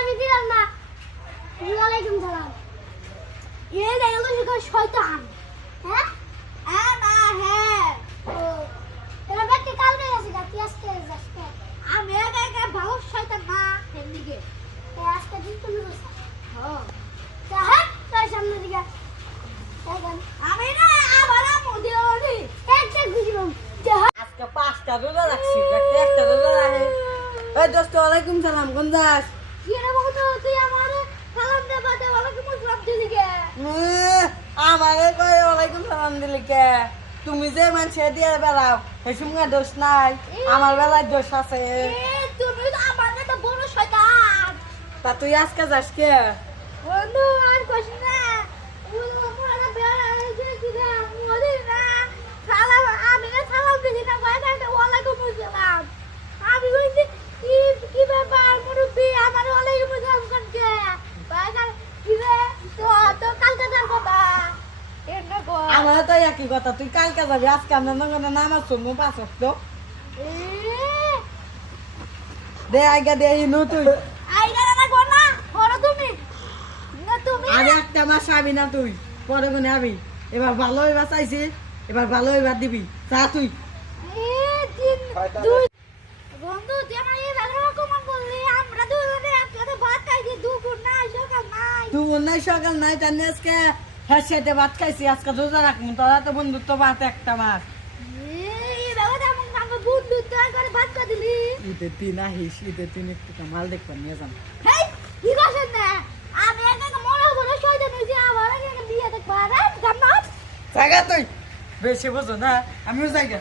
আমি দিলাম না। ওয়ালাইকুম সালাম। এই দেখো শুধু শয়তান। হ্যাঁ? হ্যাঁ না হ্যাঁ। ও এরা ব্যাগকে কালকে গেছে গা তুই আজকে যাচ্ছে। আমি একা একা ভালো শয়তান না এদিকে। এ আজকে দিন তুমি বসে। হ্যাঁ। তা হ্যাঁ তাই সামনে দিকে। আমি না আবার আমদি ওনি। একটা গুজিবাম। আজকে 5টা রোজা রাখছি একটা রোজা রাখে এই দোস্ত ওয়ালাইকুম সালাম কোন যাস কি রে বাবু তুই আমারে সালাম দে বাদে ওয়ালাইকুম আসসালাম দিলি কে? আমারে কই ওয়ালাইকুম সালাম দিলি কে তুমি যে মানুষে দিয়ে বেড়াও এই সময় দোষ নাই আমার বেলায় দোষ আছে তুমি তো আমার তো বড় শয়তান। তা তুই আজকে যাস কে বন্ধু আর কইছ না ওরা বেড়া হইছে কি রে মোদি না সালাম আমি না সালাম দিলি না বাইরে ওয়ালাইকুম আসসালাম আমি কইছি কি ব্যাপার মুরব্বি আমার ওয়ালাইকুম আসসালাম করছে বাইরে কি রে তো কালকে যার কথা এন্না কো আমার তো একই কথা তুই কালকে যাবি আজকে আমরা নগনে নামাজ পড়বো 5 ওয়াক্ত দে আইগা দে ইনু তুই আইগা না গো না বড় তুমি না তুমি আরে একটা মাস আবি না তুই পরে গুনে আবি এবার ভালো হইবা চাইছি এবার ভালো হইবা দিবি যা তুই তিন দুই বন্ধু তুই আমার এই ভালো রকম বললি আমরা দুজনে একসাথে ভাত খাইছি দুপুর নাই সকাল নাই তুই নাই সকাল নাই জানি আজকে হ্যাঁ সেটা ভাত খাইছি আজকে রোজা রাখবো তোরা তো বন্ধুত্ব ভাত একটা মাস এই বাবা তেমন কাম বন্ধু তুই করে ভাত খা দিলি ঈদের দিন আহিস ঈদের দিন একটু মাল দেখবার নিয়ে যান হেই কি করছেন না আমি একা মনে বড় শয়তান হইছি আমার একা বিয়ে দেখবা রে জান্নাত জায়গা তুই বেশি বুঝো না আমিও জায়গা